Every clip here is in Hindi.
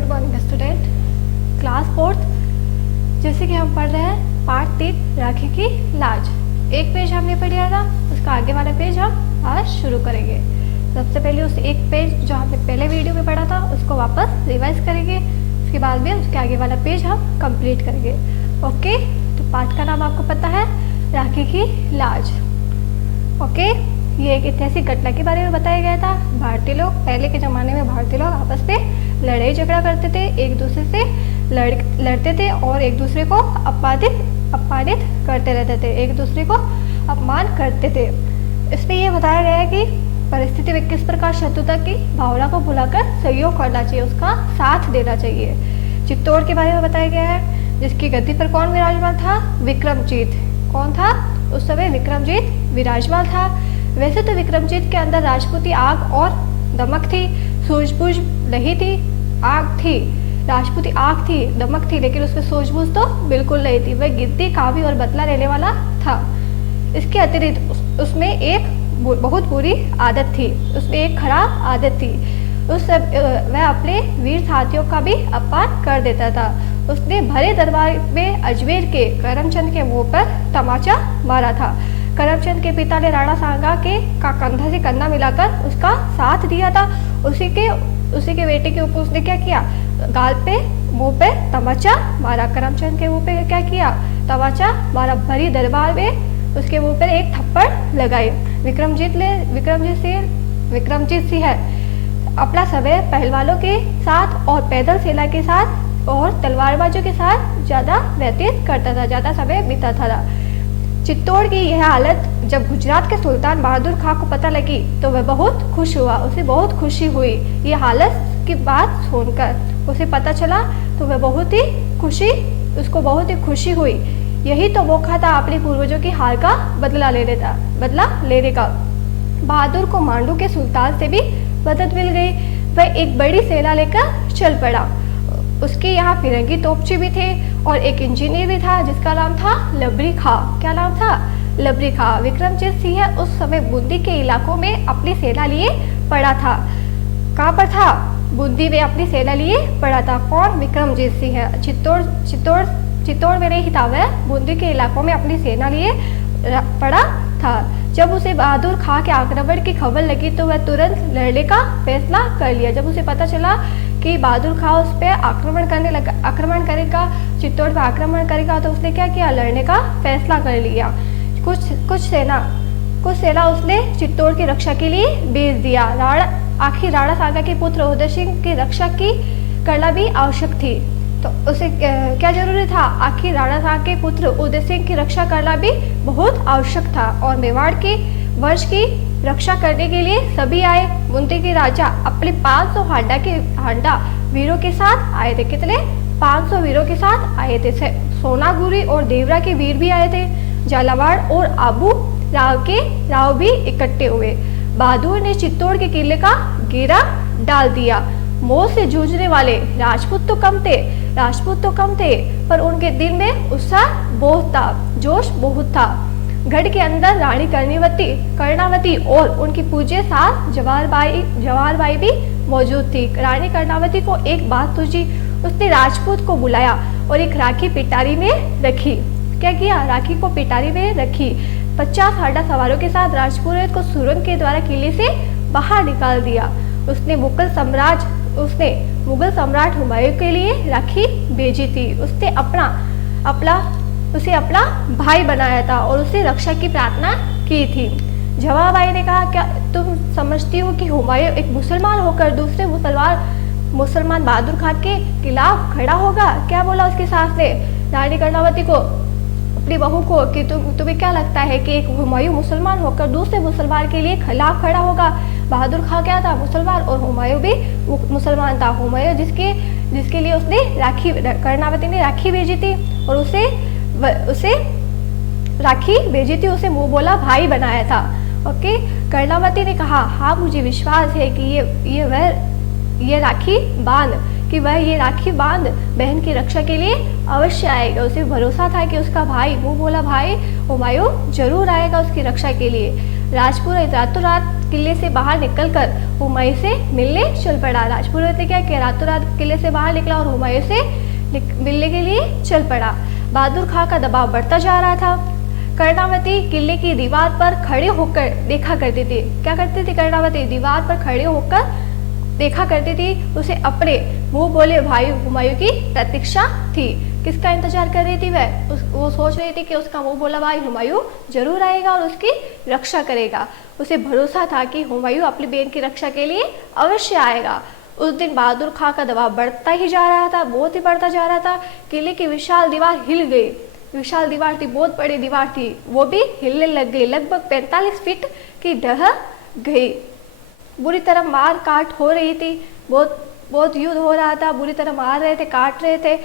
Good morning student, class 4th। जैसे कि हम पढ़ रहे हैं पार्ट 3 राखी की लाज। एक पेज हमने पढ़ लिया था, उसका आगे वाला पेज हम आज शुरू करेंगे। सबसे पहले उस एक पेज जो हमने पहले वीडियो में पढ़ा था उसको वापस रिवाइज करेंगे, उसके बाद में उसके आगे वाला पेज हम कंप्लीट करेंगे। ओके, तो पार्ट का नाम आपको पता है, राखी की लाज। ओके, ये एक ऐतिहासिक घटना के बारे में बताया गया था। भारतीय लोग पहले के ज़माने में भारतीय लोग आपस में लड़ाई झगड़ा करते थे, एक दूसरे से लड़ते थे और एक दूसरे को अपमानित करते रहते थे, एक दूसरे को अपमान करते थे। इसमें यह बताया गया है कि परिस्थिति में किस प्रकार शत्रुता की भावना को भुलाकर सहयोग करना चाहिए, उसका साथ देना चाहिए। चित्तौड़ के बारे में बताया गया है, जिसकी गद्दी पर कौन विराजमान था? विक्रमजीत। कौन था? उस समय विक्रमजीत विराजमान था। वैसे तो विक्रमजीत के अंदर राजपूती आग और दमक थी, सूझबूझ नहीं थी, आग थी। राजपूती आग थी, दमक थी, लेकिन उसमें सूझबूझ तो बिल्कुल नहीं थी। वह गिद्दी, काबी और बदला लेने वाला था। इसके अतिरिक्त उसमें एक बहुत बुरी आदत थी, उसमें एक खराब आदत थी। वह अपने वीर साथियों का भी अपमान कर देता था। उसने भरे दरबार में अजमेर के करमचंद के मुंह पर तमाचा मारा था। करमचंद के पिता ने राणा सांगा के का कंधा से कंधा मिलाकर उसका साथ दिया था। उसी के बेटे के ऊपर उसने क्या किया? गाल पे, मुंह पे तमाचा मारा। करमचंद के मुंह पे क्या किया? तमाचा मारा। भरी दरबार में उसके मुंह पर एक थप्पड़ लगाई। विक्रमजीत सिंह अपना समय पहलवानों के साथ और पैदल सेना के साथ और तलवारबाजों के साथ ज्यादा व्यतीत करता था, ज्यादा समय बिताता था। चित्तौड़ की यह हालत जब गुजरात के सुल्तान बहादुर खां को पता लगी तो वह बहुत खुश हुआ, उसे बहुत खुशी हुई। ये हालत की बात सुनकर उसे पता चला तो वह उसको बहुत ही खुशी हुई। यही तो मौका था अपने पूर्वजों की हार का बदला लेने का। बहादुर को मांडू के सुल्तान से भी मदद मिल गई। वह एक बड़ी सेना लेकर चल पड़ा। उसके यहाँ फिरंगी तोपची भी थे और एक इंजीनियर भी था जिसका नाम था लबरी खां। क्या नाम था? लबरी खां। विक्रमजीत सिंह उस समय बूंदी के इलाकों में अपनी सेना लिए पड़ा था। कहाँ पर था? बूंदी में अपनी सेना लिए पड़ा था। कौन? विक्रमजीत सिंह। चित्तौड़ में नहीं था, वह बूंदी के इलाकों में अपनी सेना लिए पड़ा था। जब उसे बहादुर खां के आक्रमण की खबर लगी तो वह तुरंत लड़ने का फैसला कर लिया। जब उसे पता चला कि बहादुर खां उस पर आक्रमण करेगा, चित्तौड़ पर आक्रमण करेगा, तो उसने क्या किया? लड़ने का फैसला कर लिया। कुछ सेना उसने चित्तौड़ की रक्षा के लिए भेज दिया। आखिर राणा सांगा के पुत्र उदय सिंह की रक्षा करना भी आवश्यक थी, तो उसे क्या जरूरी था? आखिर राणा सांगा के पुत्र उदय सिंह की रक्षा करना भी बहुत आवश्यक था। और मेवाड़ के वंश की रक्षा करने के लिए सभी आए। बूंदी के राजा अपने 500 हांडा वीरों के साथ आए थे। कितने? 500 वीरों के साथ आए थे। सोनागुरी और देवरा के वीर भी आए थे। झालावाड़ और आबू राव भी इकट्ठे हुए। बहादुर ने चित्तौड़ के किले का घेरा डाल दिया। मौत से जूझने वाले राजपूत तो कम थे, पर उनके दिल में उत्साह बहुत था, जोश बहुत था। गढ़ के अंदर रानी कर्णावती और उनकी पूज्य सास जवाहरबाई भी मौजूद थी। रानी कर्णावती को एक बात सूझी। उसने राजपूत को बुलाया और एक राखी पिटारी में रखी। क्या किया? राखी को पिटारी में रखी। 50 हांडा सवारों के साथ राजपुरोहित को सुरंग के द्वारा किले से बाहर निकाल दिया। उसने मुगल सम्राट हुमायूं के लिए राखी भेजी थी। उसे अपना भाई बनाया था और उससे रक्षा की प्रार्थना की थी। जवाहरबाई ने कहा, क्या तुम समझती हो कि हुमायूं एक मुसलमान होकर दूसरे मुसलमान बहादुर खां के खिलाफ खड़ा होगा? क्या बोला उसकी सास ने रानी कर्णावती को, अपनी बहू को, कि तुम्हें क्या लगता है कि एक हुमायूं मुसलमान होकर दूसरे मुसलमान के लिए खिलाफ खड़ा होगा? बहादुर खां क्या था? मुसलमान, और हुमायूं भी मुसलमान था। हुमायूं जिसके लिए कर्णावती ने राखी भेजी थी और उसे राखी भेजी थी, उसे मुंह बोला भाई बनाया था। ओके, कर्णावती ने कहा, हाँ मुझे विश्वास है कि ये राखी बांध बहन की रक्षा के लिए अवश्य आएगा। उसे भरोसा था कि उसका मुंह बोला भाई हुमायूं जरूर आएगा उसकी रक्षा के लिए। राजपुरोहित रातों रात किले से बाहर निकलकर हुमायूं से मिलने चल पड़ा। राजपुरोहित ने क्या किया, रातों रात किले से बाहर निकला और हुमायूं से मिलने के लिए चल पड़ा। बहादुर खां का दबाव बढ़ता जा रहा था। कर्णावती किले की दीवार पर खड़े होकर देखा करती थी। क्या करती थी कर्णावती, दीवार पर खड़े होकर देखा करती थी। उसे अपने मुंह बोले भाई हुमायूं की प्रतीक्षा थी। किसका इंतजार कर रही थी वह, वो सोच रही थी कि उसका मुंह बोला भाई हुमायूं जरूर आएगा और उसकी रक्षा करेगा। उसे भरोसा था कि हुमायूं अपनी बहन की रक्षा के लिए अवश्य आएगा। उस दिन बहादुर खां का दबाव बढ़ता ही जा रहा था, बहुत ही बढ़ता जा रहा था। किले की विशाल दीवार हिल गई। विशाल दीवार थी, बहुत बड़ी दीवार थी, वो भी हिलने लग गई। लगभग 45 फीट की ढह गई। बुरी तरह मार काट हो रही थी, बहुत युद्ध हो रहा था, बुरी तरह मार रहे थे, काट रहे थे।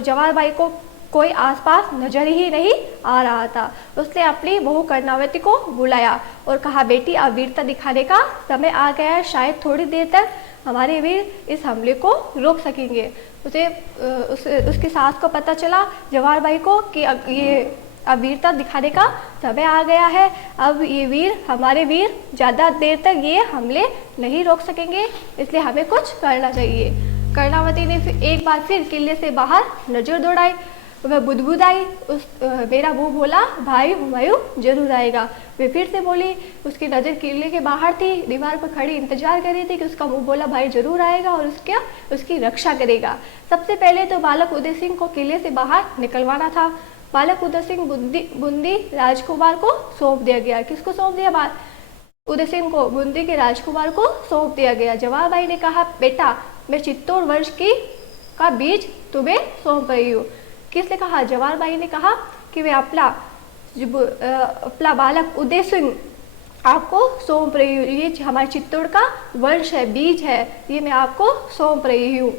जवाहर बाई को कोई आसपास नजर ही नहीं आ रहा था। उसने अपनी बहू कर्णावती को बुलाया और कहा बेटी अब वीरता दिखाने का समय आ गया है, शायद थोड़ी देर तक हमारे वीर इस हमले को रोक सकेंगे। उसकी सास को पता चला जवाहर बाई को कि अब वीरता दिखाने का समय आ गया है। अब ये वीर हमारे वीर ज़्यादा देर तक ये हमले नहीं रोक सकेंगे, इसलिए हमें कुछ करना चाहिए। कर्णावती ने एक बार फिर किले से बाहर नजर दौड़ाई। वह बुदबुदाई, मेरा मुंह बोला भाई हुमायूं जरूर आएगा। वे फिर से बोली। उसकी नज़र किले के बाहर थी, दीवार पर खड़ी इंतजार कर रही थी कि उसका मुंह बोला भाई जरूर आएगा और उसकी रक्षा करेगा। सबसे पहले तो बालक उदय सिंह को किले से बाहर निकलवाना था। बालक उदय सिंह बूंदी राजकुमार को सौंप दिया गया। किसको सौंप दिया? उदय सिंह को बूंदी के राजकुमार को सौंप दिया गया। जवाहर बाई ने कहा बेटा मैं चित्तौड़ वंश का बीज तुम्हें सौंप रही हूँ। किसने कहा? जवाहर बाई ने कहा कि वे अपना बालक उदय सिंह आपको सौंप रही हूँ। ये हमारे चित्तौड़ का वंश है, बीज है, ये मैं आपको सौंप रही हूँ।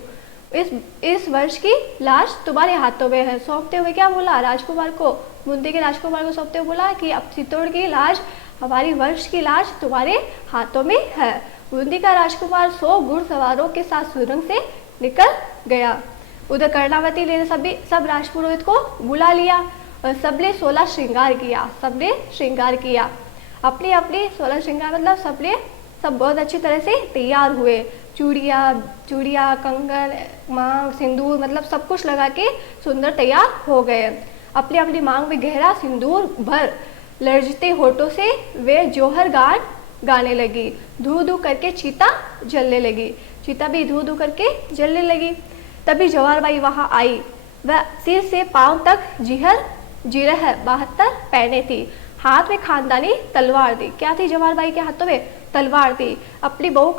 इस वर्ष की लाश तुम्हारे हाथों में है। सौंपते हुए क्या बोला? राजकुमार को, बूंदी के राजकुमार को सौंपते हुए बोला कि अब चित्तौड़ की लाश, हमारी वंश की लाश तुम्हारे हाथों में है। बूंदी का राजकुमार 100 घुड़सवारों के साथ सुरंग से निकल गया। उधर कर्णावती ने सब राजपुरोहित को बुला लिया और सबने 16 श्रृंगार किया। अपने 16 श्रृंगार मतलब सब बहुत अच्छी तरह से तैयार हुए। चूड़िया, कंगन, मांग, सिंदूर, मतलब सब कुछ लगा के सुंदर तैयार हो गए। अपनी मांग में गहरा सिंदूर भर लर्जते होठों से वे जोहर गाने लगी। धू धू करके चीता जलने लगी। चीता भी धू धू करके जलने लगी। तभी जवाहर बाई वहां आई। वह सिर से पांव तक जिरह 72 पहने थी। हाथ में खानदानी तलवार थी। क्या थी जवाहर बाई के हाथों में? तलवार थी। अपनी बहू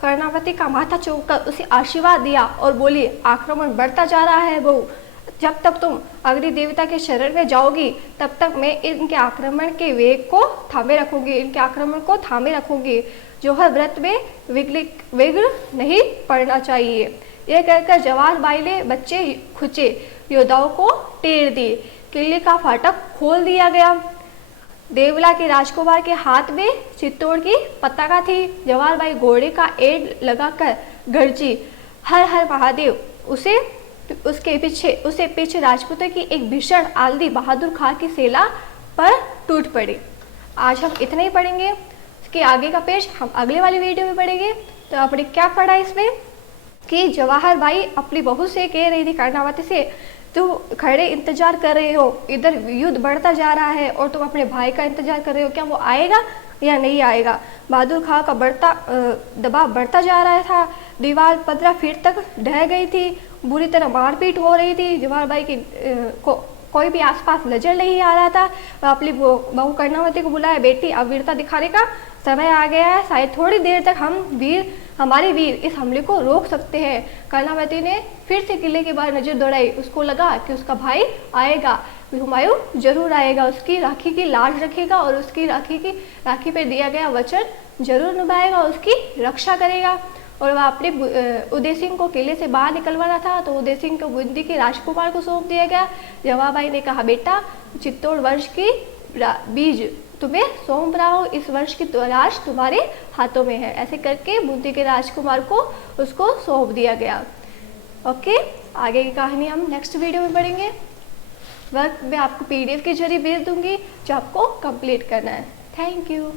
कर्णावती का माथा चूमकर उसे आशीर्वाद दिया और बोली आक्रमण बढ़ता जा रहा है बहू, जब तक तुम अग्नि देवता के शरण में जाओगी तब तक मैं इनके आक्रमण के वेग को थामे रखूंगी। जोहर व्रत में विघ्न नहीं पड़ना चाहिए। यह कहकर जवाहर बाई ने बच्चे खुचे योद्धाओं को टेर दी। किले का फाटक खोल दिया गया। देवला के राजकुमार के हाथ में चित्तौड़ की पताका थी। जवाहर बाई घोड़े का एड़ लगाकर गरजी हर हर महादेव। उसके पीछे राजपूतों की एक भीषण आंधी बहादुर खां की सेना पर टूट पड़ी। आज हम इतना ही पढ़ेंगे। इसके आगे का पेज हम अगले वाली वीडियो में पढ़ेंगे। तो आपने क्या पढ़ा इसमें कि जवाहर बाई अपनी बहू से कह रही थी कर्णावती से, तुम खड़े इंतजार कर रहे हो, इधर युद्ध बढ़ता जा रहा है और तुम अपने भाई का इंतजार कर रहे हो, क्या वो आएगा या नहीं आएगा? बहादुर खां का दबाव बढ़ता जा रहा था। दीवार 15 फीट तक ढह गई थी। बुरी तरह मारपीट हो रही थी। जवाहर बाई की कोई भी आसपास नजर नहीं आ रहा था। वह अपनी बहू कर्णावती को बुलाया, बेटी अब वीरता दिखाने का समय आ गया है, शायद थोड़ी देर तक हमारे वीर इस हमले को रोक सकते हैं। कर्णावती ने फिर से किले के बाहर नजर दौड़ाई। उसको लगा कि उसका भाई आएगा, हुमायूं जरूर आएगा, उसकी राखी की लाज रखेगा और उसकी राखी पर दिया गया वचन जरूर निभाएगा, उसकी रक्षा करेगा। और वह अपने उदय सिंह को किले से बाहर निकलवाना था, तो उदय सिंह को बूंदी के राजकुमार को सौंप दिया गया। जवाहर बाई ने कहा, बेटा चित्तौड़ वंश की बीज तुम्हें सौंप रहा हो, इस वर्ष की तलाश तुम्हारे हाथों में है। ऐसे करके बूंदी के राजकुमार को उसको सौंप दिया गया। ओके, आगे की कहानी हम नेक्स्ट वीडियो में पढ़ेंगे। वर्क मैं आपको PDF के जरिए भेज दूंगी जो आपको कंप्लीट करना है। Thank you.